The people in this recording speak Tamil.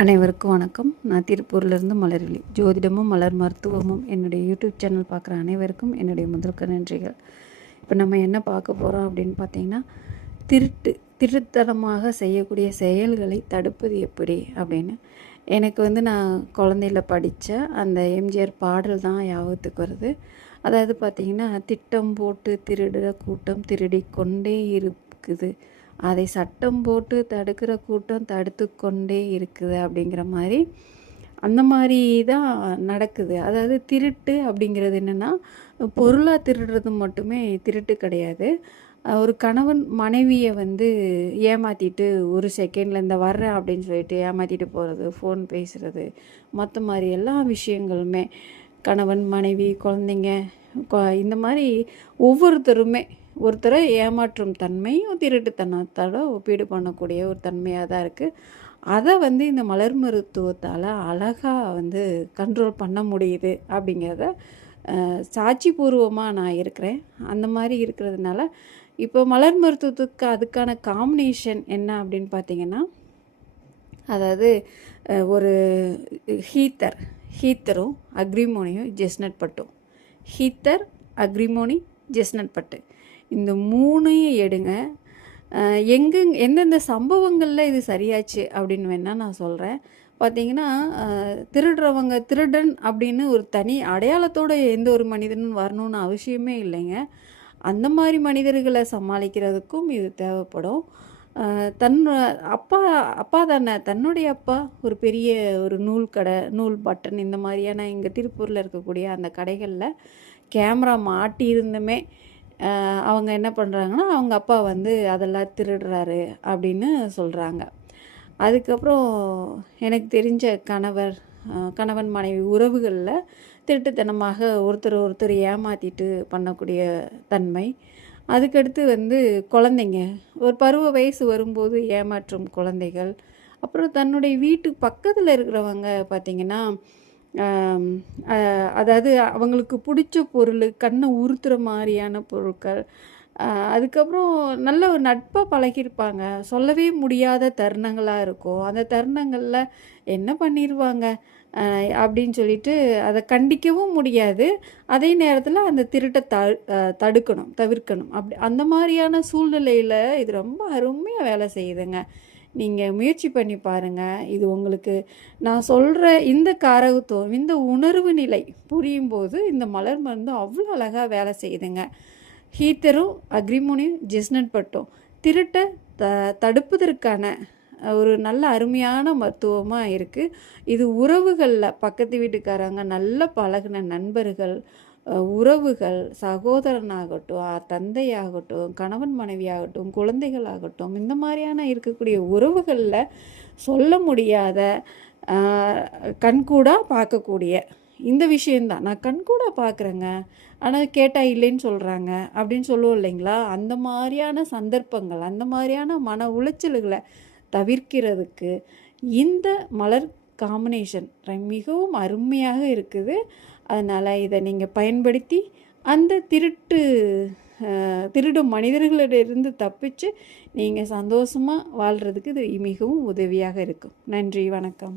அனைவருக்கும் வணக்கம். நான் திருப்பூர்லேருந்து மலர்விழி. ஜோதிடமும் மலர் மருத்துவமும் என்னுடைய யூடியூப் சேனல் பார்க்குற அனைவருக்கும் என்னுடைய முதல்க நன்றிகள். இப்போ நம்ம என்ன பார்க்க போகிறோம் அப்படின்னு பார்த்தீங்கன்னா, திருத்தனமாக செய்யக்கூடிய செயல்களை தடுப்பது எப்படி அப்படின்னு. எனக்கு நான் குழந்தையில் படித்த அந்த எம்ஜிஆர் பாடல் தான் ஞாபகத்துக்கு வருது. அதாவது பார்த்திங்கன்னா, திட்டம் போட்டு திருடுற கூட்டம் திருடி கொண்டே இருக்குது, அதை சட்டம் போட்டு தடுக்கிற கூட்டம் தடுத்து கொண்டே இருக்குது அப்படிங்கிற மாதிரி அந்த மாதிரி தான் நடக்குது. அதாவது திருட்டு அப்படிங்கிறது என்னென்னா, பொருளாக திருடுறது மட்டுமே திருட்டு கிடையாது. ஒரு கணவன் மனைவியை ஏமாற்றிட்டு ஒரு செகண்டில் இந்த வர்றேன் அப்படின்னு சொல்லிட்டு ஏமாற்றிட்டு போகிறது, ஃபோன் பேசுகிறது, மற்ற மாதிரி எல்லா விஷயங்களுமே கணவன் மனைவி குழந்தைங்க இந்த மாதிரி ஒவ்வொருத்தருமே ஒருத்தரை ஏமாற்றும் தன்மையும் திருட்டுத்தனத்தோட ஒப்பீடு பண்ணக்கூடிய ஒரு தன்மையாக தான் இருக்குது. அதை இந்த மலர் மருத்துவத்தால் அழகாக கண்ட்ரோல் பண்ண முடியுது அப்படிங்கிறத சாட்சிபூர்வமாக நான் இருக்கிறேன். அந்த மாதிரி இருக்கிறதுனால இப்போ மலர் மருத்துவத்துக்கு அதுக்கான காம்பினேஷன் என்ன அப்படின்னு பார்த்திங்கன்னா, அதாவது ஒரு ஹீத்தரும் அக்ரிமோனியும் ஜெஸ்னட் பட்டும், ஹீத்தர் அக்ரிமோனி ஜெஸ்னட் பட்டு இந்த மூணையும் எடுங்க. எந்தெந்த சம்பவங்களில் இது சரியாச்சு அப்படின்னு வேணால் நான் சொல்கிறேன். பார்த்திங்கன்னா, திருடன் அப்படின்னு ஒரு தனி அடையாளத்தோடு எந்த ஒரு மனிதனும் வரணும்னு அவசியமே இல்லைங்க. அந்த மாதிரி மனிதர்களை சமாளிக்கிறதுக்கும் இது தேவைப்படும். அப்பா தானே, தன்னுடைய அப்பா ஒரு பெரிய ஒரு நூல் கடை, நூல் பட்டன் இந்த மாதிரியான இங்கே திருப்பூரில் இருக்கக்கூடிய அந்த கடைகளில் கேமரா மாட்டியிருந்துமே அவங்க என்ன பண்ணுறாங்கன்னா, அவங்க அப்பா அதெல்லாம் திருடுறாரு அப்படின்னு சொல்கிறாங்க. அதுக்கப்புறம் எனக்கு தெரிஞ்ச கணவன் மனைவி உறவுகளில் திருட்டுத்தனமாக ஒருத்தர் ஏமாற்றிட்டு பண்ணக்கூடிய தன்மை. அதுக்கடுத்து குழந்தைங்க ஒரு பருவ வயசு வரும்போது ஏமாற்றும் குழந்தைகள். அப்புறம் தன்னுடைய வீட்டு பக்கத்தில் இருக்கிறவங்க பார்த்திங்கன்னா, அதாவது அவங்களுக்கு பிடிச்ச பொருள், கண்ணை உறுத்துற மாதிரியான பொருட்கள். அதுக்கப்புறம் நல்ல ஒரு நட்பாக பழகியிருப்பாங்க. சொல்லவே முடியாத தருணங்களாக இருக்கும். அந்த தருணங்களில் என்ன பண்ணிடுவாங்க அப்படின்னு சொல்லிட்டு அதை கண்டிக்கவும் முடியாது. அதே நேரத்தில் அந்த திருட்டை தவிர்க்கணும். அந்த மாதிரியான சூழ்நிலையில் இது ரொம்ப அருமையாக வேலை செய்யுதுங்க. நீங்கள் முயற்சி பண்ணி பாருங்கள். இது உங்களுக்கு நான் சொல்கிற இந்த காரகத்துவம், இந்த உணர்வு நிலை புரியும் போது இந்த மலர் மருந்து அவ்வளோ அழகாக வேலை செய்யுதுங்க. ஹீத்தரும் அக்ரிமோனியும் ஜெஸ்னட் பட்டும் திருட்டை தடுப்பதற்கான ஒரு நல்ல அருமையான மருத்துவமாக இருக்குது. இது உறவுகளில் பக்கத்து வீட்டுக்காரங்க, நல்ல பழகின நண்பர்கள், உறவுகள், சகோதரனாகட்டும், தந்தையாகட்டும், கணவன் மனைவியாகட்டும், குழந்தைகளாகட்டும், இந்த மாதிரியான இருக்கக்கூடிய உறவுகளில் சொல்ல முடியாத கண்கூடாக பார்க்கக்கூடிய இந்த விஷயந்தான். நான் கண்கூடாக பார்க்குறேங்க, ஆனால் கேட்டால் இல்லைன்னு சொல்கிறாங்க அப்படின்னு சொல்லுவோம் இல்லைங்களா? அந்த மாதிரியான சந்தர்ப்பங்கள், அந்த மாதிரியான மன உளைச்சல்களை தவிர்க்கிறதுக்கு இந்த மலர் காம்பினேஷன் மிகவும் அருமையாக இருக்குது. அதனால் இதை நீங்கள் பயன்படுத்தி அந்த திருடும் மனிதர்களிடமிருந்து தப்பிச்சு நீங்கள் சந்தோஷமாக வாழ்கிறதுக்கு இது மிகவும் உதவியாக இருக்கும். நன்றி, வணக்கம்.